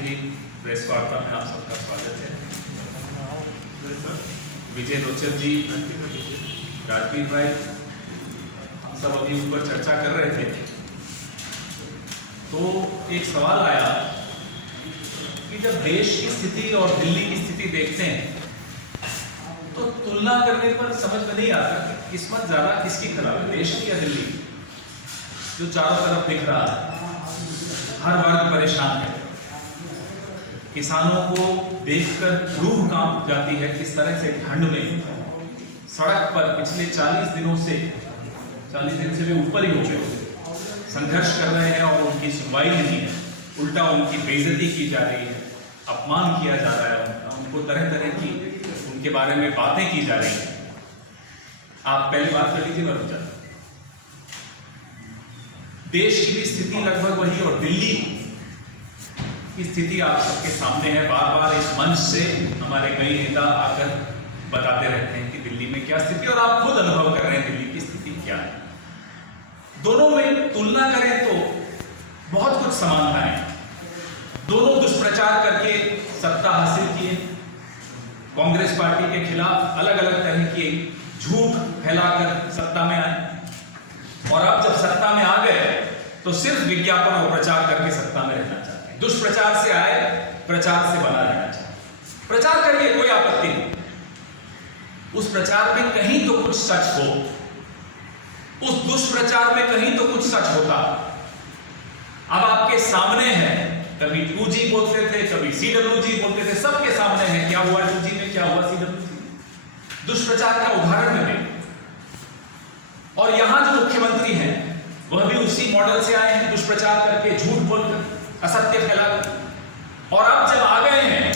आखिरी प्रेस वार्ता में आप सबका स्वागत है। विजय लोचर जी, राजवीर भाई, हम सब अभी ऊपर चर्चा कर रहे थे तो एक सवाल आया कि जब देश की स्थिति और दिल्ली की स्थिति देखते हैं तो तुलना करने पर समझ में नहीं आता कि किस्मत ज्यादा किसकी खराब है, देश की या दिल्ली की। जो चारों तरफ दिख रहा है, हर वर्ग परेशान है, किसानों को देखकर रूह कांप जाती है किस तरह से ठंड में सड़क पर पिछले 40 दिनों से 40 दिन से भी ऊपर ही हो गए संघर्ष कर रहे हैं और उनकी सुनवाई नहीं है, उल्टा उनकी बेइज्जती की जा रही है, अपमान किया जा रहा है, उनको तरह तरह की उनके बारे में बातें की जा रही हैं। आप पहली बात कर लीजिए, मैं रुक जाता। देश की भी स्थिति लगभग वही और दिल्ली की स्थिति आप सबके सामने है। बार बार इस मंच से हमारे कई नेता आकर बताते रहते हैं कि दिल्ली में क्या स्थिति, और आप खुद अनुभव कर रहे हैं दिल्ली की स्थिति क्या है। दोनों में तुलना करें तो बहुत कुछ समानता है। दोनों दुष्प्रचार करके सत्ता हासिल किए, कांग्रेस पार्टी के खिलाफ अलग अलग तरह के झूठ फैलाकर सत्ता में आए, और अब जब सत्ता में आ गए तो सिर्फ विज्ञापन और प्रचार करके सत्ता में रहना चाहते हैं। दुष्प्रचार से आए, प्रचार से बना रहना चाहते हैं। प्रचार करिए, कोई आपत्ति नहीं, उस प्रचार में कहीं तो कुछ सच हो, उस दुष्प्रचार में कहीं तो कुछ सच होता। अब आपके सामने है, कभी 2G बोलते थे, कभी CWG बोलते थे, सबके सामने है क्या हुआ 2G में, क्या हुआ CWG में। दुष्प्रचार का उदाहरण में दें। और यहां जो मुख्यमंत्री हैं वह भी उसी मॉडल से आए हैं, दुष्प्रचार करके, झूठ बोलकर, असत्य फैलाकर। और अब जब आ गए हैं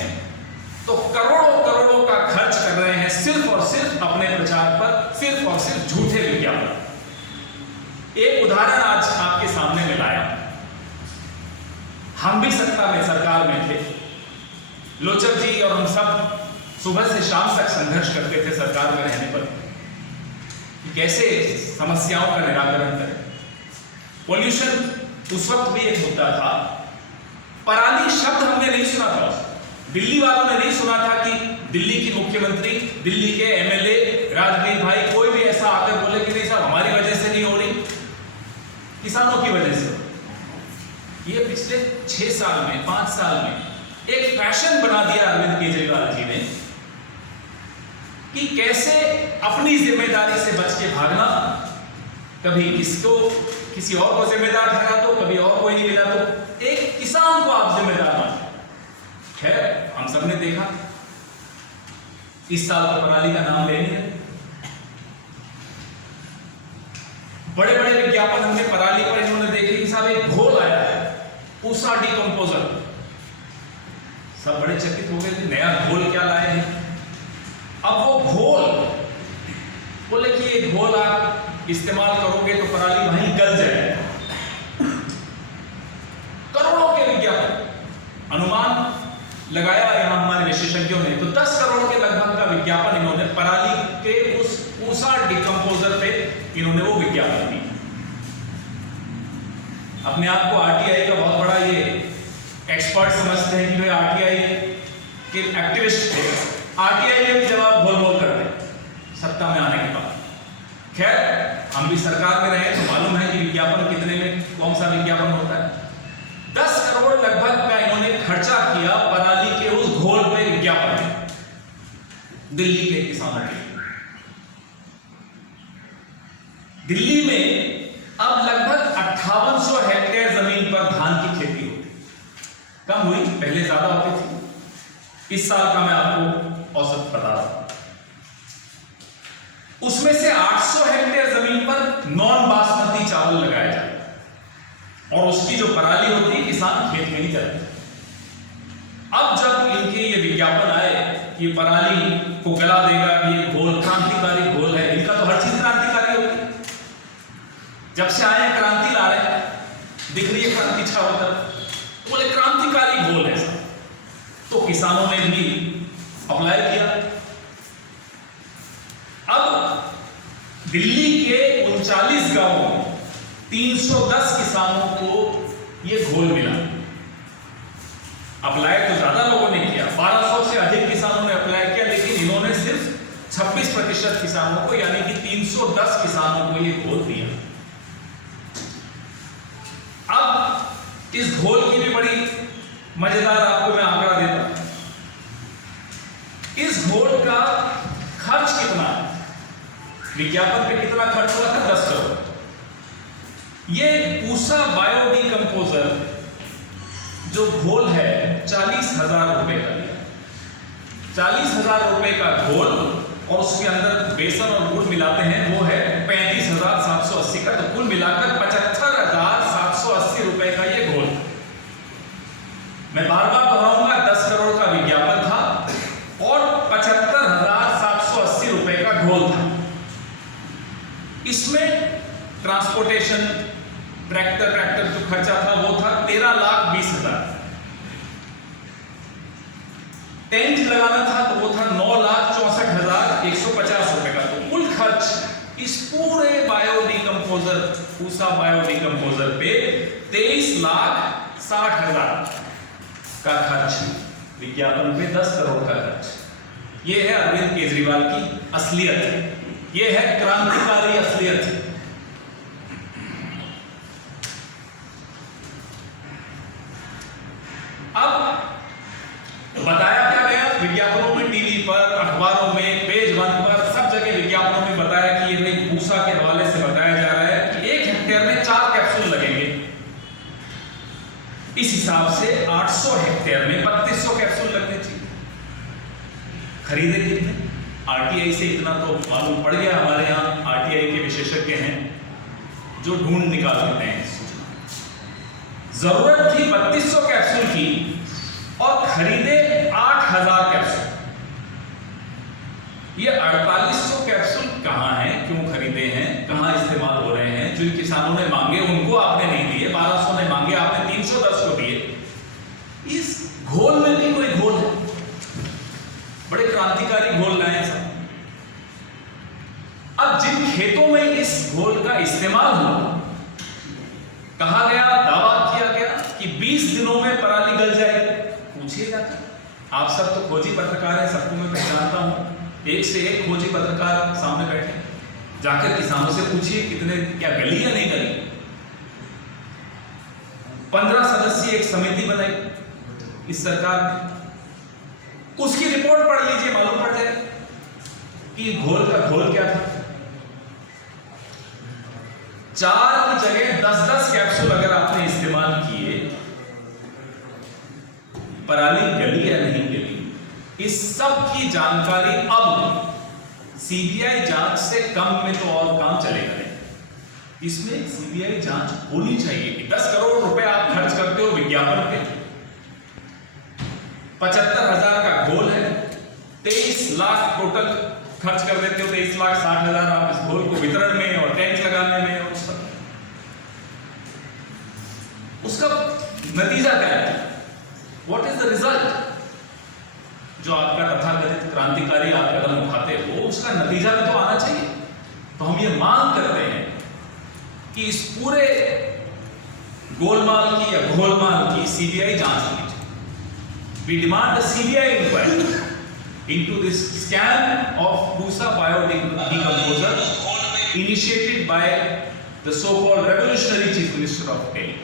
तो करोड़ों करोड़ों का खर्च कर रहे हैं सिर्फ और सिर्फ अपने प्रचार पर, सिर्फ और सिर्फ झूठे विज्ञापन। एक उदाहरण आज आपके सामने में लाया। हम भी सत्ता में, सरकार में थे, लोचर जी और हम सब सुबह से शाम तक संघर्ष करते थे सरकार में रहने पर, कैसे समस्याओं का निराकरण करें। पॉल्यूशन उस वक्त भी एक मुद्दा था। पराली शब्द हमने नहीं सुना था, दिल्ली वालों ने नहीं सुना था कि दिल्ली की मुख्यमंत्री, दिल्ली के MLA राजवीर भाई, कोई भी ऐसा आकर बोले कि नहीं साहब हमारी वजह से नहीं हो रही, किसानों की वजह से। ये पिछले 6 साल में, 5 साल में एक फैशन बना दिया अरविंद केजरीवाल जी ने कि कैसे अपनी जिम्मेदारी से बच के भागना, कभी किसको, किसी और को जिम्मेदार ठहरा दो, कभी और कोई नहीं मिला तो एक किसान को आप जिम्मेदार मान। खैर, हम सबने देखा इस साल तो पराली का नाम ले नहीं, बड़े बड़े विज्ञापन हमने पराली पर इन्होंने देखे कि साहब एक घोल आया है, पूसा डिकम्पोजर। सब बड़े चकित हो गए थे, नया घोल क्या लाए हैं। अब वो घोल बोले कि ये घोल आप इस्तेमाल करोगे तो पराली वहीं गल जाएगा। करोड़ों के विज्ञापन, अनुमान लगाया यहां हमारे विशेषज्ञों ने तो 10 करोड़ के लगभग का विज्ञापन इन्होंने पराली के उस पूसा डिकम्पोजर पे इन्होंने वो विज्ञापन दी। अपने आप को RTI का बहुत बड़ा ये एक्सपर्ट समझते हैं कि भाई RTI के एक्टिविस्ट थे, RTI ने भी जवाब बोल बोल करते सत्ता में आने के बाद। खैर, हम भी सरकार में रहे तो मालूम है कि विज्ञापन कितने में कौन सा विज्ञापन होता है। 10 करोड़ लगभग का इन्होंने खर्चा किया पराली के उस घोल पे विज्ञापन में, दिल्ली के किसानों के। दिल्ली में अब लगभग 5800 हेक्टेयर जमीन पर धान की खेती होती, कम हुई, पहले ज्यादा होती थी। इस साल का मैं आपको औसत बता रहा हूं। उसमें से 800 हेक्टेयर जमीन पर नॉन बासमती चावल लगाया जाए और उसकी जो पराली होती है किसान खेत में ही जाते। अब जब इनके ये विज्ञापन आए कि पराली को गला देगा, कि ये घोल क्रांतिकारी घोल है, इनका तो हर चीज क्रांतिकारी होती है। जब से आए क्रांति ला रहे, दिख रही है क्रांति छावतर, बोले क्रांतिकारी घोल है। तो किसानों ने भी अप्लाई किया। अब दिल्ली के 39 गांवों में 310 किसानों को यह घोल मिला। अप्लाई तो ज्यादा लोगों ने किया, 1200 से अधिक किसानों ने अप्लाई किया, लेकिन इन्होंने सिर्फ 26% किसानों को यानी कि 310 किसानों को ये घोल दिया। अब इस घोल की भी बड़ी मजेदार आपको मैं आंकड़ा देता हूं। इस घोल का खर्च कितना है, विज्ञापन पे कितना खर्च हुआ था? 10 करोड़। ये पूसा बायोडिकम्पोजर जो घोल है 40,000 रुपए का लिया। 40,000 रुपए का घोल और उसके अंदर बेसन और गुड़ मिलाते हैं, वो है 35,780 का, तो कुल मिलाकर 75,780 रुपए का ये घोल। मैं बार बार दोहराऊंगा, 10 करोड़ का विज्ञापन था और 75,780 रुपए का घोल था। इसमें ट्रांसपोर्टेशन, ट्रैक्टर जो खर्चा था वो था 13,20,000। टेंट लगाना था तो वो था 9,64,150 रुपए का। तो कुल खर्च इस पूरे बायोडिकम्पोजर, पूसा बायोडिकम्पोजर पे 23,60,000 का खर्च, विज्ञापन पे 10 करोड़ का खर्च। ये है अरविंद केजरीवाल की असलियत, ये है क्रांतिकारी असलियत। अब बताया क्या गया विज्ञापनों में, टीवी पर, अखबारों में, पेज 1 पर, सब जगह विज्ञापनों में बताया कि ये भाई पूसा के हवाले से बताया जा रहा है कि 1 हेक्टेयर में 4 कैप्सूल लगेंगे। इस हिसाब से 800 हेक्टेयर में 3200 कैप्सूल लगने चाहिए। खरीदे कितने? आरटीआई से इतना तो मालूम पड़ गया, हमारे यहाँ आरटीआई के विशेषज्ञ हैं जो ढूंढ निकाल देते हैं। जरूरत थी 3200 कैप्सूल की और खरीदे 8,000 कैप्सूल। ये 4800 कैप्सूल कहां हैं, क्यों खरीदे हैं, कहां इस्तेमाल हो रहे हैं? जिन किसानों ने मांगे उनको आपने नहीं दिए, 1200 ने मांगे आपने 310 को दिए। इस घोल में भी कोई घोल है, बड़े क्रांतिकारी घोल लाए सब। अब जिन खेतों में इस घोल का इस्तेमाल हुआ, कहा गया, दावा किया गया कि 20 दिनों में पराली गल जाएगी। पूछिए जाकर, आप सब तो खोजी पत्रकार हैं, सबको मैं पहचानता हूं, एक से एक खोजी पत्रकार सामने बैठे, जाकर किसानों से पूछिए कितने, क्या गली या नहीं गली। 15 सदस्यीय एक समिति बनाई इस सरकार ने, उसकी रिपोर्ट पढ़ लीजिए, मालूम पड़ जाए कि घोल का घोल क्या था। 4 की जगह 10-10 कैप्सूल अगर आपने इस्तेमाल किए, पराली गली या नहीं गली, इस सब की जानकारी अब सीबीआई जांच से कम में तो और काम चलेगा नहीं। इसमें सीबीआई जांच होनी चाहिए कि 10 करोड़ रुपए आप खर्च करते हो विज्ञापन पे, 75,000 का घोल है, 23 लाख टोटल खर्च कर देते हो, 23,60,000 आप इस घोल को वितरण में और टेंट लगाने में और उसका नतीजा क्या है? What is the result? जो आपका तथाकथित क्रांतिकारी आप कदम उठाते हो, उसका नतीजा भी तो आना चाहिए। तो हम ये मांग करते हैं कि इस पूरे गोलमाल की या घोलमाल की सीबीआई जांच होनी चाहिए। We demand the CBI inquiry into this scam of Pusa Biodecomposer initiated by the so-called revolutionary Chief Minister of Delhi.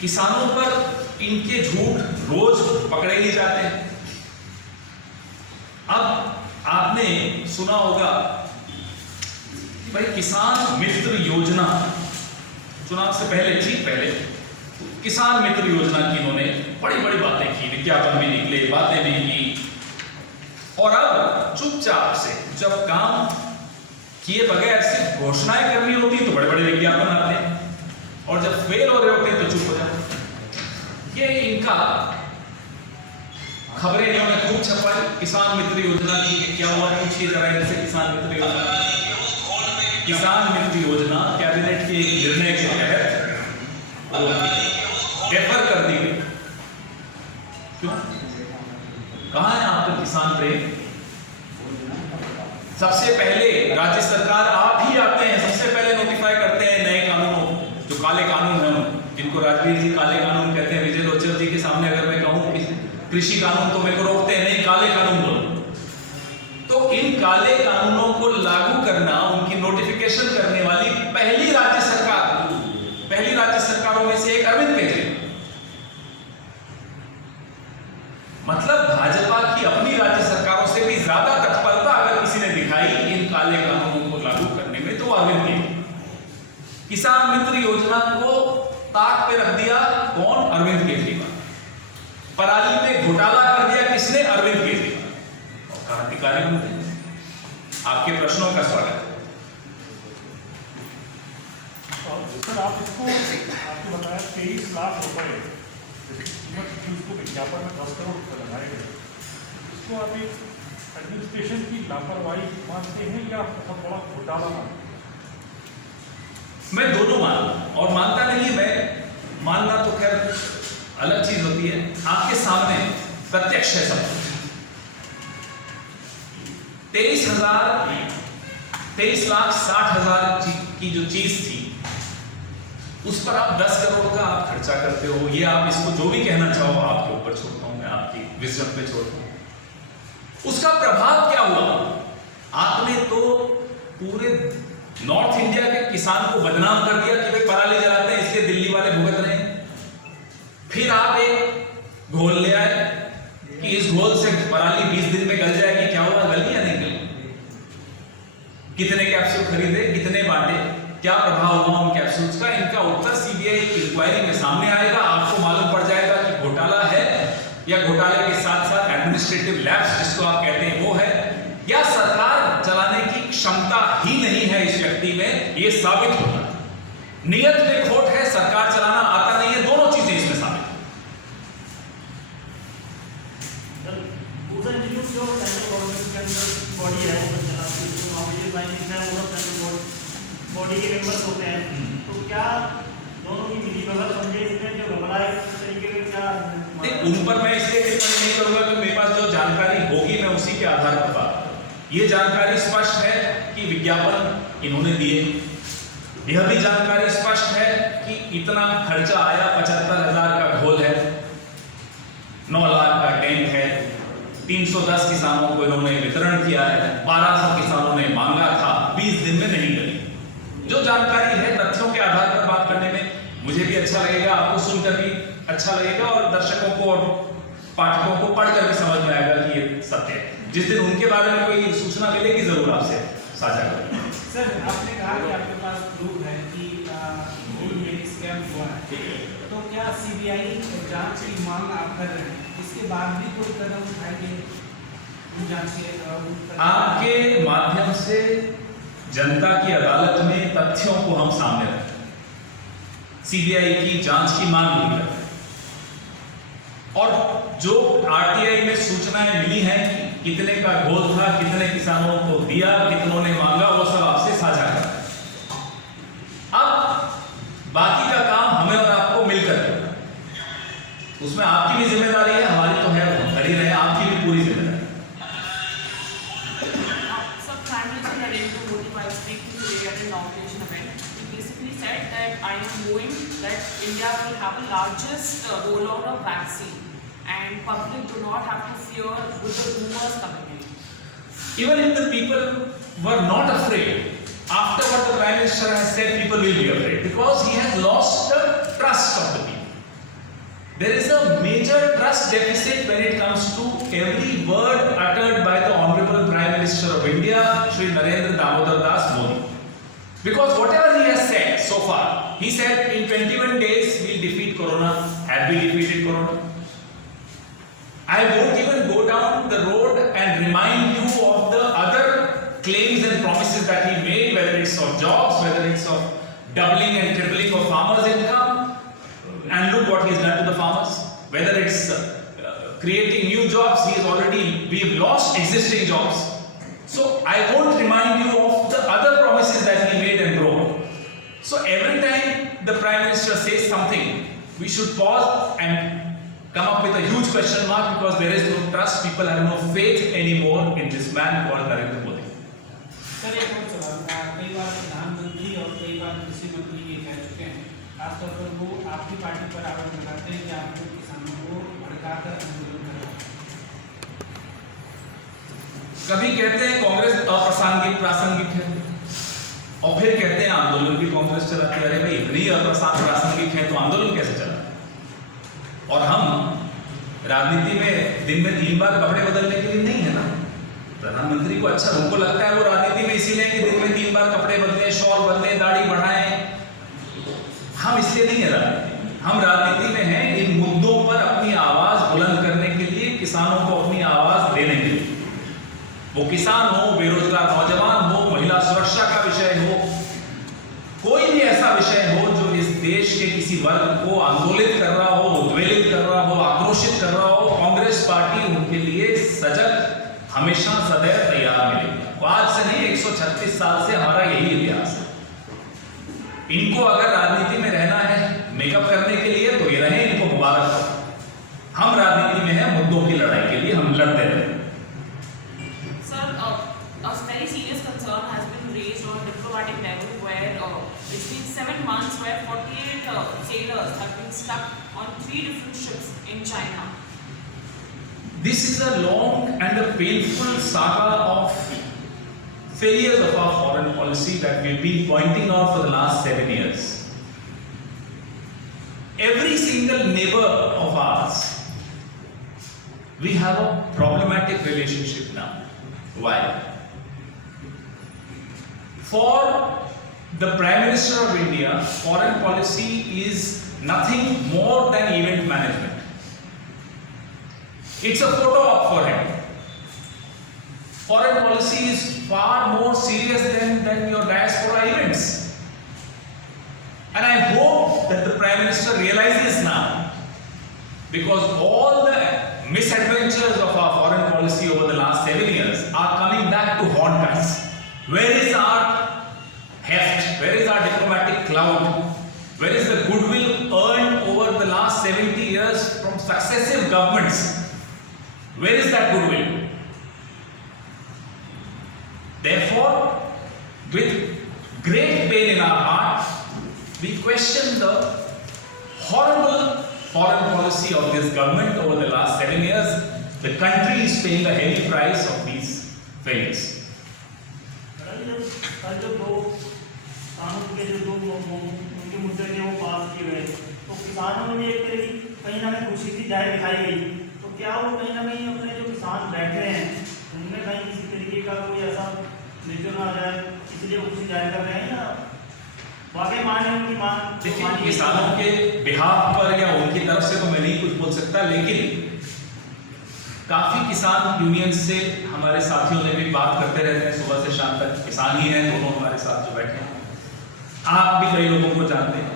किसानों पर इनके झूठ रोज पकड़े ही जाते हैं। अब आपने सुना होगा कि भाई किसान मित्र योजना, चुनाव से पहले, ठीक पहले, किसान मित्र योजना की इन्होंने बड़ी बड़ी बातें की, विज्ञापन भी निकले, बातें भी की, और अब चुपचाप से जब काम किए बगैर सिर्फ घोषणाएं करनी होती तो बड़े बड़े विज्ञापन आते हैं, और जब फेल हो रहे होते हैं तो चुप हो जाते। ये इनका खबरें इन्होंने खूब छपाई किसान मित्र योजना की, क्या हुआ पूछिए जरा इनसे। किसान मित्र योजना, किसान मित्र योजना कैबिनेट के निर्णय के तहत डेफर कर दी गई। क्यों? कहां है आपका किसान प्रेम? सबसे पहले राज्य सरकार, आप ही आते हैं, सबसे पहले नोटिफाई जिनको राजवीर जी काले कानून कहते हैं, विजय लोचर जी के सामने अगर मैं कहूं कि कृषि कानून तो मेरे को रोकते हैं, नहीं काले कानून बोलो। तो इन काले कानूनों को लागू करना, उनकी नोटिफिकेशन करने वाली पहली राज्य सरकारों में से एक अरविंद केजरीवाल। मतलब भाजपा की अपनी राज्य सरकारों से भी ज्यादा तत्परता अगर किसी ने दिखाई इन काले कानूनों को लागू करने में, तो अरविंद केजरीवाल। किसान मित्र योजना को ताक पे रख दिया कौन? अरविंद केजरीवाल। पराली में घोटाला कर दिया किसने? अरविंद केजरीवाल। और क्रांतिकारी बन। आपके प्रश्नों का स्वागत है। सर, आप इसको आपने बताया 23 लाख रुपए उसको विज्ञापन में 10 करोड़ रुपए लगाए गए, इसको आप एक एडमिनिस्ट्रेशन की लापरवाही मानते हैं या बहुत बड़ा घोटाला मानते हैं? मैं दोनों मानता और मानता नहीं। मैं मानना तो खैर अलग चीज होती है, आपके सामने प्रत्यक्ष है सब। 23,60,000 की जो चीज थी उस पर आप 10 करोड़ का आप खर्चा करते हो। ये आप इसको जो भी कहना चाहो आपके ऊपर छोड़ता हूं, मैं आपकी विजडम पे छोड़ता हूं। उसका प्रभाव क्या हुआ? आपने तो पूरे नॉर्थ इंडिया के किसान को बदनाम कर दिया कि भाई पराली जलाते हैं इसलिए दिल्ली वाले भुगत रहे हैं। फिर आप एक घोल ले आए कि इस घोल से पराली 20 दिन में गल जाएगी। क्या हुआ? गली या नहीं गली? कितने कैप्सूल खरीदे, कितने बांटे, क्या प्रभाव हुआ उन कैप्सूल्स का? इनका उत्तर सीबीआई इंक्वायरी में सामने आएगा। आपको मालूम पड़ जाएगा कि घोटाला है या घोटाले के साथ साथ एडमिनिस्ट्रेटिव लैप्स जिसको आप कहते हैं वो है, या सरकार चलाने की क्षमता ही नहीं है इस व्यक्ति में, ये साबित होगा। नियत में खोट है, सरकार चलाना आता नहीं है, दोनों चीजें इसमें साबित। जो सेंट्रल गवर्नमेंट के अंदर बॉडी है वो चलाती है, तो ऑब्वियसली बाइंग है वो सेंट्रल बॉडी के मेंबर्स होते हैं, तो क्या दोनों की मिलीभगत समझे इसमें जो घबराए तरीके में क्या? उन पर मैं इसलिए टिप्पणी नहीं करूंगा कि मेरे पास जो जानकारी होगी मैं उसी के आधार पर बात। ये जानकारी स्पष्ट है कि विज्ञापन इन्होंने दिए। यह भी जानकारी स्पष्ट है कि इतना खर्चा आया, 75,000 का घोल है, 9 लाख का टैंक है, 310 किसानों को इन्होंने वितरण किया है, 1200 किसानों ने मांगा था, 20 दिन में नहीं गई। जो जानकारी है तथ्यों के आधार पर बात करने में मुझे भी अच्छा लगेगा, आपको सुनकर भी अच्छा लगेगा और दर्शकों को और पाठकों को पढ़कर भी समझ में आएगा कि ये सत्य है। जिस दिन उनके बारे में कोई सूचना मिलेगी जरूर आपसे साझा करेंगे। सर, आपने कहा कि आपके पास प्रूफ है कि ये स्कैम हुआ है, तो क्या सीबीआई जांच की मांग आप कर रहे हैं? इसके बाद भी कोई कदम उठाएंगे जांच के? आपके माध्यम से जनता की अदालत में तथ्यों को हम सामने रखते हैं, सीबीआई की जांच की मांग नहीं करते। और जो आरटीआई में सूचनाएं मिली हैं कि कितने का घोल था, कितने किसानों को दिया, कितनों ने मांगा, वो सब आपसे साझा करते हैं। अब बाकी का काम हमें और आपको मिलकर करना, उसमें आपकी भी जिम्मेदारी है, हमारी तो है, वो कर ही रहे हैं, आपकी भी पूरी जिम्मेदारी। I am knowing that India will have the largest rollout of vaccine, and public do not have to fear with the rumors coming in. Even if the people were not afraid, after what the Prime Minister has said, people will be afraid because he has lost the trust of the people. There is a major trust deficit when it comes to every word uttered by the Honorable Prime Minister of India, Shri Narendra Damodar Das Modi. Because whatever he has said so far, he said in 21 days we'll defeat Corona. Have we defeated Corona? I won't even go down the road and remind you of the other claims and promises that he made, whether it's of jobs, whether it's of doubling and tripling of farmers' income, and look what he's done to the farmers. Whether it's creating new jobs, we've lost existing jobs. So I won't remind you of the other promises that he made and broke. So every time the Prime Minister says something, we should pause and come up with a huge question mark because there is no trust. People have no faith anymore in this man called Narendra Modi. Sir, एक और सवाल, कई बार प्रधानमंत्री और कई बार कृषि मंत्री ये कह चुके हैं खासतौर पर वो आपकी पार्टी पर आरोप लगाते हैं कि आप लोग किसानों को भड़काकर आंदोलन कर रहे हैं। कभी कहते हैं कांग्रेस अप्रासंगिक प्रासंगिक है और फिर कहते हैं आंदोलन भी कांग्रेस चलाती है। अरे भाई इतनी अप्रासंगिक है तो आंदोलन कैसे चला? और हम राजनीति में दिन में 3 बार कपड़े बदलने के लिए नहीं है ना। प्रधानमंत्री को अच्छा उनको लगता है वो राजनीति में इसीलिए कि दिन में 3 बार कपड़े बदले, शॉल बदले, दाढ़ी बढ़ाएं। हम इसलिए नहीं है राजनीति। हम राजनीति में हैं इन मुद्दों पर अपनी आवाज बुलंद करने के लिए, किसानों को अपनी आवाज देने के लिए। वो किसान हो, बेरोजगार नौजवान हो, महिला सुरक्षा का विषय हो, कोई भी ऐसा विषय हो जो इस देश के किसी वर्ग को आंदोलित कर रहा हो, उद्वेलित कर रहा हो, आक्रोशित कर रहा हो, कांग्रेस पार्टी उनके लिए सजग, हमेशा सदैव तैयार मिलेगी। आज से नहीं, 136 साल से हमारा यही इतिहास है। इनको अगर राजनीति में रहना है मेकअप करने के लिए तो ये रहे, इनको मुबारक। हम राजनीति में हैं मुद्दों की लड़ाई के लिए, हम लड़ते रहे। Sir, a very serious concern has been raised on diplomatic level where it's been 7 months where 48 sailors have been stuck on 3 different ships in China. This is a long and a painful saga of failures of our foreign policy that we've been pointing out for the last 7 years. Every single neighbor of ours, we have a problematic relationship now. Why? For the Prime Minister of India, foreign policy is nothing more than event management. It's a photo op for him. Foreign policy is far more serious than your diaspora events. And I hope that the Prime Minister realizes now, because all the misadventures of our foreign policy over the last 7 years are coming back to haunt us. Where is our heft? Where is our diplomatic clout? Where is the goodwill earned over the last 70 years from successive governments? Where is that goodwill? Therefore, with great pain in our heart, we question the horrible foreign policy of this government over the last 7 years. The country is paying a heavy price of these failures. कल जो 2 कानून के जो 2 उनके मुद्दे थे वो पास किए गए, तो किसानों में भी एक तरह की कहीं ना कहीं खुशी थी जाहिर दिखाई गई। तो क्या वो कहीं ना कहीं अपने जो किसान बैठे हैं उनमें कहीं किसी तरीके का कोई ऐसा निचोड़ ना जाए, इसलिए वो खुशी जाहिर कर रहे हैं, या वाकई मान उनकी मांग? देखिए, किसानों के बिहाफ पर या उनकी तरफ से तो मैं नहीं कुछ बोल सकता, लेकिन काफी किसान यूनियन से हमारे साथियों ने भी बात करते रहते हैं, सुबह से शाम तक किसान ही हैं दोनों हमारे साथ जो बैठे हैं। आप भी कई लोगों को जानते हैं।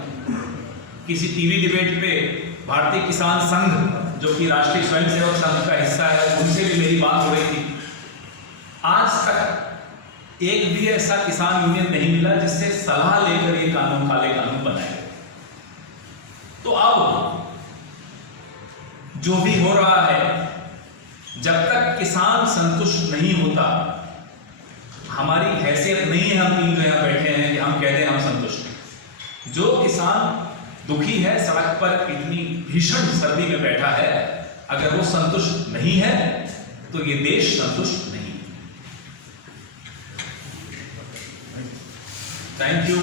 किसी टीवी डिबेट पे भारतीय किसान संघ जो कि राष्ट्रीय स्वयंसेवक संघ का हिस्सा है, उनसे भी मेरी बात हो रही थी। आज तक एक भी ऐसा किसान यूनियन नहीं मिला जिससे सलाह लेकर ये कानून, काले कानून बनाए। तो अब जो भी हो रहा है, जब तक किसान संतुष्ट नहीं होता, हमारी हैसियत नहीं है हम 3 जो यहां बैठे हैं कि हम कह दें हम संतुष्ट हैं। जो किसान दुखी है, सड़क पर इतनी भीषण सर्दी में बैठा है, अगर वो संतुष्ट नहीं है तो ये देश संतुष्ट नहीं। Thank you.